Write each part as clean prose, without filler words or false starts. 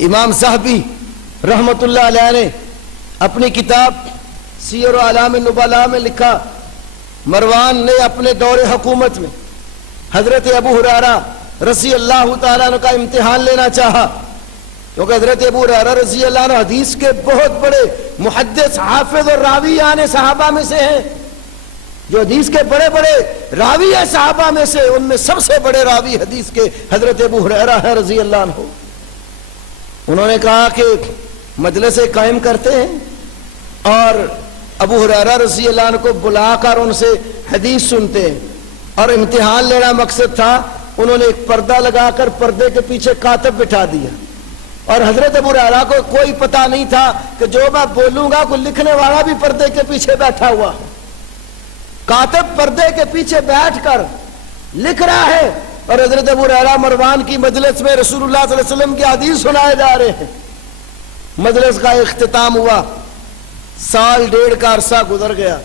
امام ذہبی رحمت اللہ علیہ نے اپنی کتاب سیر اعلام النبلاء میں لکھا، مروان نے اپنے دور حکومت میں حضرت ابو ہریرہ رضی اللہ تعالیٰ عنہ کا امتحان لینا چاہا، کیونکہ حضرت ابو ہریرہ رضی اللہ عنہ حدیث کے بہت بڑے محدث، حافظ اور راویان صحابہ میں سے ہیں، جو حدیث کے بڑے بڑے راوی ہیں صحابہ میں سے، ان میں سب سے بڑے راوی حدیث کے حضرت ابو ہریرہ ہیں رضی اللہ عنہ۔ انہوں نے کہا کہ مجلسیں قائم کرتے ہیں اور ابو ہریرہ رضی اللہ عنہ کو بلا کر ان سے حدیث سنتے ہیں، اور امتحان لینا مقصد تھا۔ انہوں نے ایک پردہ لگا کر پردے کے پیچھے کاتب بٹھا دیا، اور حضرت ابو ہریرہ کو کوئی پتہ نہیں تھا کہ جو میں بولوں گا کوئی لکھنے والا بھی پردے کے پیچھے بیٹھا ہوا ہے۔ کاتب پردے کے پیچھے بیٹھ کر لکھ رہا ہے، اور حضرت ابو ہریرہ مروان کی مجلس میں رسول اللہ صلی اللہ علیہ وسلم کی حدیث سنائے جا رہے ہیں۔ مجلس کا اختتام ہوا، سال ڈیڑھ کا عرصہ گزر گیا،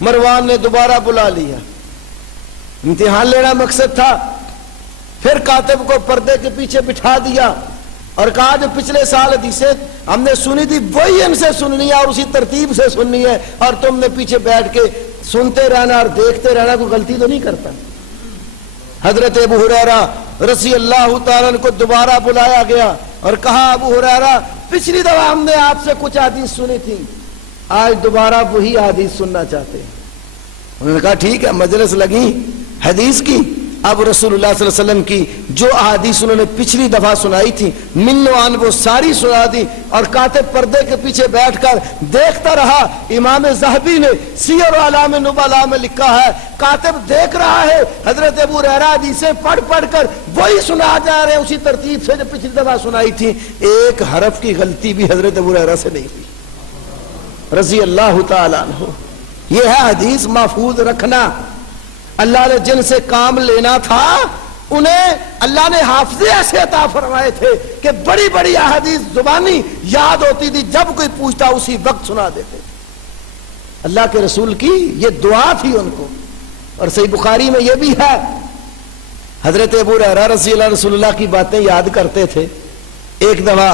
مروان نے دوبارہ بلا لیا، امتحان لینا مقصد تھا۔ پھر کاتب کو پردے کے پیچھے بٹھا دیا اور کہا جو پچھلے سال حدیثیں ہم نے سنی تھی وہی ان سے سننی ہے اور اسی ترتیب سے سننی ہے، اور تم نے پیچھے بیٹھ کے سنتے رہنا اور دیکھتے رہنا، کوئی غلطی تو نہیں کرتا۔ حضرت ابو ہریرہ رضی اللہ تعالیٰ عنہ کو دوبارہ بلایا گیا اور کہا ابو ہریرہ پچھلی دفعہ ہم نے آپ سے کچھ حدیث سنی تھی، آج دوبارہ وہی حدیث سننا چاہتے ہیں۔ انہوں نے کہا ٹھیک ہے، مجلس لگی حدیث کی۔ اب رسول اللہ صلی اللہ علیہ وسلم کی جو احادیث انہوں نے پچھلی دفعہ سنائی تھی من و عن وہ ساری سنا دی، اور کاتب پردے کے پیچھے بیٹھ کر دیکھتا رہا۔ امام ذہبی نے سیر اعلام النبلاء میں لکھا ہے، کاتب دیکھ رہا ہے حضرت ابو ہریرہ حدیثیں پڑھ پڑھ کر وہی سنا جا رہے ہیں اسی ترتیب سے جو پچھلی دفعہ سنائی تھی، ایک حرف کی غلطی بھی حضرت ابو ہریرہ سے نہیں ہوئی رضی اللہ تعالیٰ عنہ۔ یہ ہے حدیث محفوظ رکھنا۔ اللہ نے جن سے کام لینا تھا انہیں اللہ نے حافظے ایسے عطا فرمائے تھے کہ بڑی بڑی احادیث زبانی یاد ہوتی تھی، جب کوئی پوچھتا اسی وقت سنا دیتے۔ اللہ کے رسول کی یہ دعا تھی ان کو۔ اور صحیح بخاری میں یہ بھی ہے، حضرت ابو ہریرہ رضی اللہ عنہ رسول اللہ کی باتیں یاد کرتے تھے۔ ایک دفعہ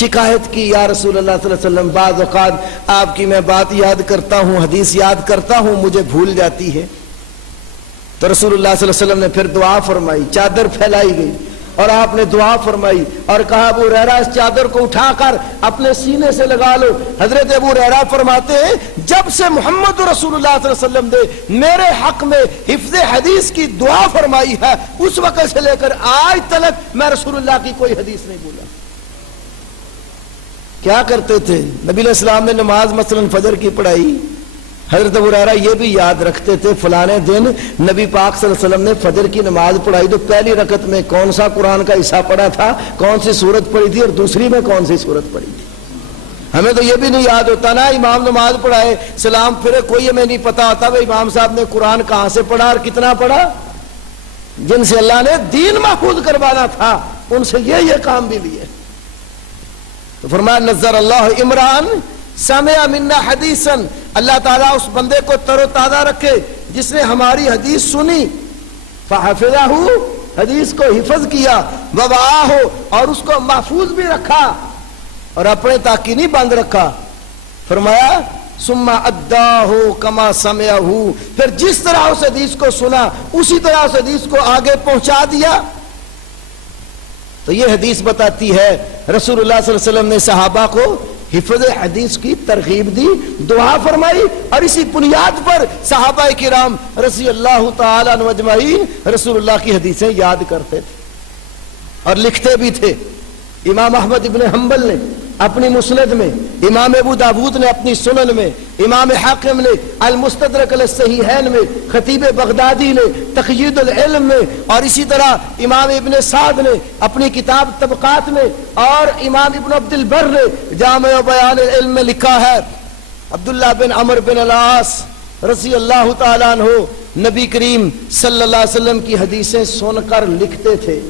شکایت کی، یا رسول اللہ صلی اللہ علیہ وسلم بعض اوقات آپ کی میں بات یاد کرتا ہوں، حدیث یاد کرتا ہوں، مجھے بھول جاتی ہے۔ تو رسول اللہ صلی اللہ علیہ وسلم نے پھر دعا فرمائی، چادر پھیلائی گئی اور آپ نے دعا فرمائی اور کہا ابو ہریرہ اس چادر کو اٹھا کر اپنے سینے سے لگا لو۔ حضرت ابو ہریرہ فرماتے ہیں جب سے محمد رسول اللہ صلی اللہ علیہ وسلم نے میرے حق میں حفظ حدیث کی دعا فرمائی ہے، اس وقت سے لے کر آج تک میں رسول اللہ کی کوئی حدیث نہیں بولا۔ کیا کرتے تھے نبی علیہ السلام نے؟ نماز مثلا فجر کی پڑھائی، حضرت ابو ہریرہ یہ بھی یاد رکھتے تھے فلانے دن نبی پاک صلی اللہ علیہ وسلم نے فجر کی نماز پڑھائی تو پہلی رکعت میں کون سا قرآن کا حصہ پڑھا تھا، کون سی سورت پڑھی تھی، اور دوسری میں کون سی سورت پڑھی تھی۔ ہمیں تو یہ بھی نہیں یاد ہوتا نا، امام نماز پڑھائے سلام پھرے، کوئی ہمیں نہیں پتا ہوتا وہ امام صاحب نے قرآن کہاں سے پڑھا اور کتنا پڑھا۔ جن سے اللہ نے دین محفوظ کروانا تھا ان سے یہ کام بھی لیے۔ تو فرمایا نظر اللہ عمران سمع منا حدیثا، اللہ تعالیٰ اس بندے کو تر و تازہ رکھے جس نے ہماری حدیث سنی، فحفظہ، حدیث کو حفظ کیا، ووعاہ، اور اس کو محفوظ بھی رکھا اور اپنے تاکی نہیں بند رکھا۔ فرمایا ثم اداہ کما سمعہ، پھر جس طرح اس حدیث کو سنا اسی طرح اس حدیث کو آگے پہنچا دیا۔ تو یہ حدیث بتاتی ہے رسول اللہ صلی اللہ علیہ وسلم نے صحابہ کو حفظ حدیث کی ترغیب دی، دعا فرمائی، اور اسی بنیاد پر صحابہ کرام رضی اللہ تعالی عنہ اجمعین رسول اللہ کی حدیثیں یاد کرتے تھے اور لکھتے بھی تھے۔ امام احمد ابن حنبل نے اپنی مسند میں، امام ابو داود نے اپنی سنن میں، امام حاکم نے المستدرک علی الصحیحین میں، خطیب بغدادی نے تقیید العلم میں، اور اسی طرح امام ابن سعد نے اپنی کتاب طبقات میں، اور امام ابن عبد البر نے جامع بیان العلم میں لکھا ہے عبداللہ بن عمر بن العاص رضی اللہ تعالیٰ عنہ نبی کریم صلی اللہ علیہ وسلم کی حدیثیں سن کر لکھتے تھے۔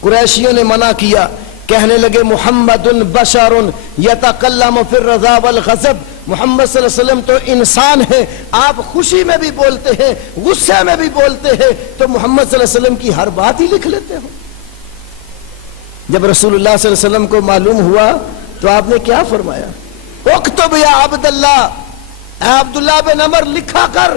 قریشیوں نے منع کیا، کہنے لگے محمد بشر یتکلم فی الرضا والغضب، محمد صلی اللہ علیہ وسلم تو انسان ہے، آپ خوشی میں بھی بولتے ہیں غصے میں بھی بولتے ہیں، تو محمد صلی اللہ علیہ وسلم کی ہر بات ہی لکھ لیتے ہو۔ جب رسول اللہ صلی اللہ علیہ وسلم کو معلوم ہوا تو آپ نے کیا فرمایا؟ اکتب یا عبداللہ، اے عبداللہ بن عمر لکھا کر،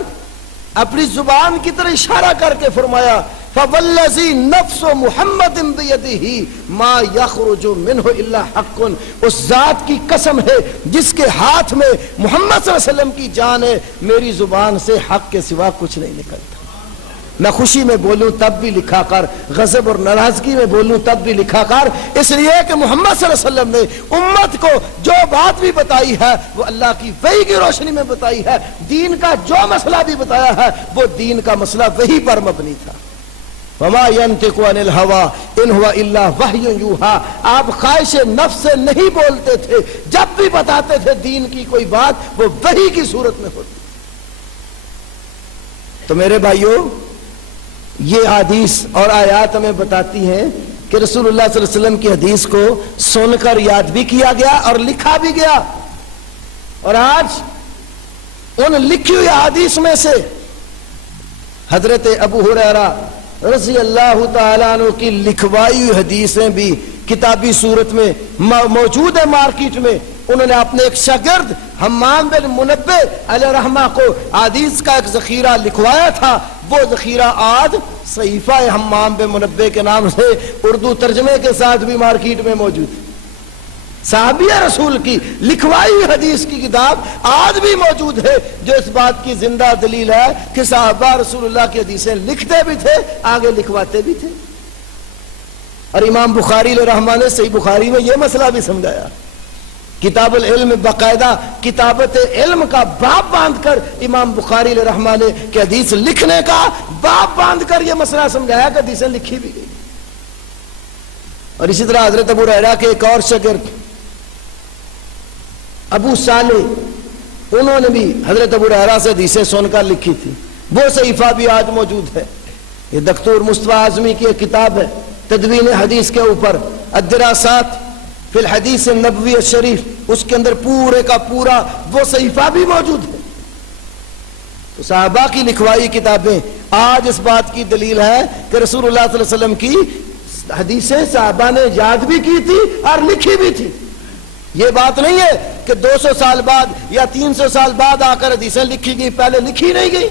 اپنی زبان کی طرح اشارہ کر کے فرمایا فوالذی نفس محمد بیدہ ما یخرج منہ الا حق، اس ذات کی قسم ہے جس کے ہاتھ میں محمد صلی اللہ علیہ وسلم کی جان ہے، میری زبان سے حق کے سوا کچھ نہیں نکلتا۔ میں خوشی میں بولوں تب بھی لکھا کر، غضب اور ناراضگی میں بولوں تب بھی لکھا کر، اس لیے کہ محمد صلی اللہ علیہ وسلم نے امت کو جو بات بھی بتائی ہے وہ اللہ کی وحی کی روشنی میں بتائی ہے، دین کا جو مسئلہ بھی بتایا ہے وہ دین کا مسئلہ وحی پر مبنی تھا۔ وما ينطق عن الهوى ان هو الا وحی یوحى، آپ خواہش نفس سے نہیں بولتے تھے، جب بھی بتاتے تھے دین کی کوئی بات وہ وحی کی صورت میں ہوتی۔ تو میرے بھائیوں، یہ حدیث اور آیات ہمیں بتاتی ہیں کہ رسول اللہ صلی اللہ علیہ وسلم کی حدیث کو سن کر یاد بھی کیا گیا اور لکھا بھی گیا، اور آج ان لکھی ہوئی حدیث میں سے حضرت ابو ہریرہ رضی اللہ تعالیٰ عنہ کی لکھوائی ہوئی حدیثیں بھی کتابی صورت میں موجود ہے مارکیٹ میں۔ انہوں نے اپنے ایک شاگرد حمام بن منبہ علیہ رحمہ کو حدیث کا ایک ذخیرہ لکھوایا تھا، وہ ذخیرہ آج صحیفہ حمام بن منبہ کے نام سے اردو ترجمے کے ساتھ بھی مارکیٹ میں موجود ہے۔ صحابیہ رسول کی لکھوائی حدیث کی کتاب آج بھی موجود ہے، جو اس بات کی زندہ دلیل ہے کہ صحابہ رسول اللہ کی حدیثیں لکھتے بھی تھے، آگے لکھواتے بھی تھے۔ اور امام بخاری علیہ رحمہ نے صحیح بخاری میں یہ مسئلہ بھی سمجھایا، کتاب العلم باقاعدہ کتابت علم کا باب باندھ کر امام بخاری علیہ رحمہ نے کہ حدیث لکھنے کا باب باندھ کر یہ مسئلہ سمجھایا کہ حدیثیں لکھی بھی گئی۔ اور اسی طرح حضرت ابو ہریرہ کے ایک اور شاگرد ابو صالح، انہوں نے بھی حضرت ابو ہریرہ سے حدیثیں سن کر لکھی تھی، وہ صحیفہ بھی آج موجود ہے۔ یہ دکتور مصطفی اعظمی کی ایک کتاب ہے تدوین حدیث کے اوپر، الدراسات فی الحدیث النبوی الشریف، اس کے اندر پورے کا پورا وہ صحیفہ بھی موجود ہے۔ تو صحابہ کی لکھوائی کتابیں آج اس بات کی دلیل ہے کہ رسول اللہ صلی اللہ علیہ وسلم کی حدیثیں صحابہ نے یاد بھی کی تھی اور لکھی بھی تھی۔ یہ بات نہیں ہے کہ 200 سال بعد یا 300 سال بعد آ کر حدیثیں لکھی گئی، پہلے لکھی نہیں گئی۔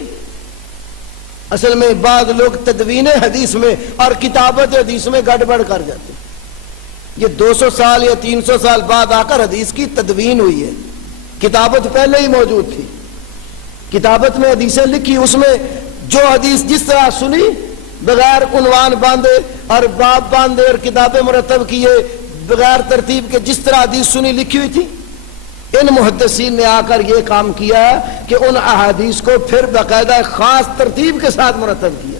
اصل میں بعض لوگ تدوین حدیث میں اور کتابت حدیث میں گڑبڑ کر جاتے ہیں۔ یہ 200 سال یا 300 سال بعد آ کر حدیث کی تدوین ہوئی ہے، کتابت پہلے ہی موجود تھی۔ کتابت میں حدیثیں لکھی، اس میں جو حدیث جس طرح سنی بغیر عنوان باندھے اور باب باندھے اور کتابیں مرتب کیے بغیر ترتیب کے، جس طرح حدیث سنی لکھی ہوئی تھی، ان محدثین نے آ کر یہ کام کیا ہے کہ ان احادیث کو پھر باقاعدہ خاص ترتیب کے ساتھ مرتب کیا۔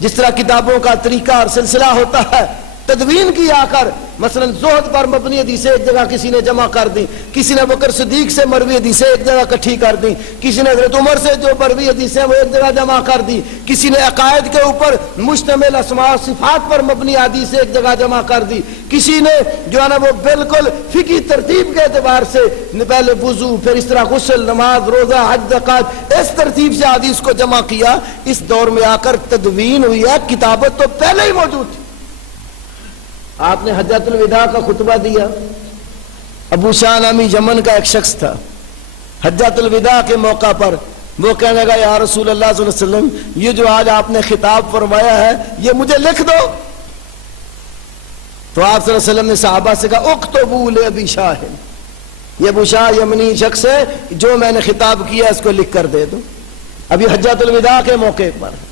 جس طرح کتابوں کا طریقہ اور سلسلہ ہوتا ہے، تدوین کی آ کر مثلا زہد پر مبنی حدیثیں ایک جگہ کسی نے جمع کر دی، کسی نے بکر صدیق سے مروی حدیثیں ایک جگہ اکٹھی کر دی، کسی نے حضرت عمر سے جو مروی حدیثیں وہ ایک جگہ جمع کر دی، کسی نے عقائد کے اوپر مشتمل اسماء و صفات پر مبنی حدیثیں ایک جگہ جمع کر دی، کسی نے جو ہے نا وہ بالکل فقہی ترتیب کے اعتبار سے پہلے وضو، پھر اس طرح غسل، نماز، روزہ، حج، زکات، اس ترتیب سے حدیث کو جمع کیا۔ اس دور میں آ کر تدوین ہوئی ہے، کتابت تو پہلے ہی موجود تھی۔ آپ نے حجۃ الوداع کا خطبہ دیا، ابو شاہ نامی یمن کا ایک شخص تھا، حجۃ الوداع کے موقع پر وہ کہنے لگا یا رسول اللہ صلی اللہ علیہ وسلم، یہ جو آج آپ نے خطاب فرمایا ہے یہ مجھے لکھ دو۔ تو آپ صلی اللہ علیہ وسلم نے صحابہ سے کہا اکتبوا لابی شاہ، یہ ابو شاہ یمنی شخص ہے، جو میں نے خطاب کیا اس کو لکھ کر دے دو۔ ابھی حجۃ الوداع کے موقع پر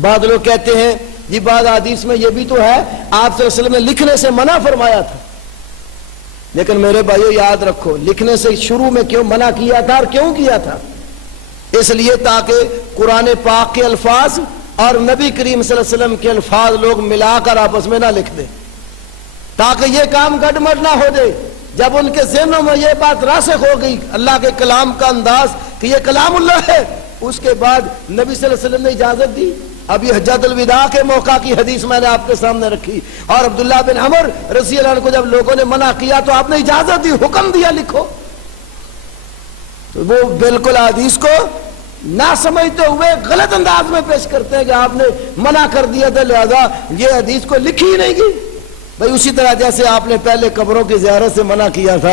بعض لوگ کہتے ہیں یہ بعض حدیث میں یہ بھی تو ہے آپ صلی اللہ علیہ وسلم نے لکھنے سے منع فرمایا تھا، لیکن میرے بھائیو یاد رکھو لکھنے سے شروع میں کیوں منع کیا تھا اور کیوں کیا تھا؟ اس لیے تاکہ قرآن پاک کے الفاظ اور نبی کریم صلی اللہ علیہ وسلم کے الفاظ لوگ ملا کر آپس میں نہ لکھ دیں، تاکہ یہ کام گڈمڈ نہ ہو جائے۔ جب ان کے ذہنوں میں یہ بات راسخ ہو گئی اللہ کے کلام کا انداز کہ یہ کلام اللہ ہے، اس کے بعد نبی صلی اللہ علیہ وسلم نے اجازت دی۔ اب یہ حجۃ الوداع کے موقع کی حدیث میں نے آپ کے سامنے رکھی، اور عبداللہ بن عمر رضی اللہ عنہ کو جب لوگوں نے منع کیا تو آپ نے اجازت دی، حکم دیا لکھو۔ تو وہ بالکل حدیث کو نہ سمجھتے ہوئے غلط انداز میں پیش کرتے ہیں کہ آپ نے منع کر دیا تھا لہذا یہ حدیث کو لکھی ہی نہیں گئی، بھئی اسی طرح جیسے آپ نے پہلے قبروں کی زیارت سے منع کیا تھا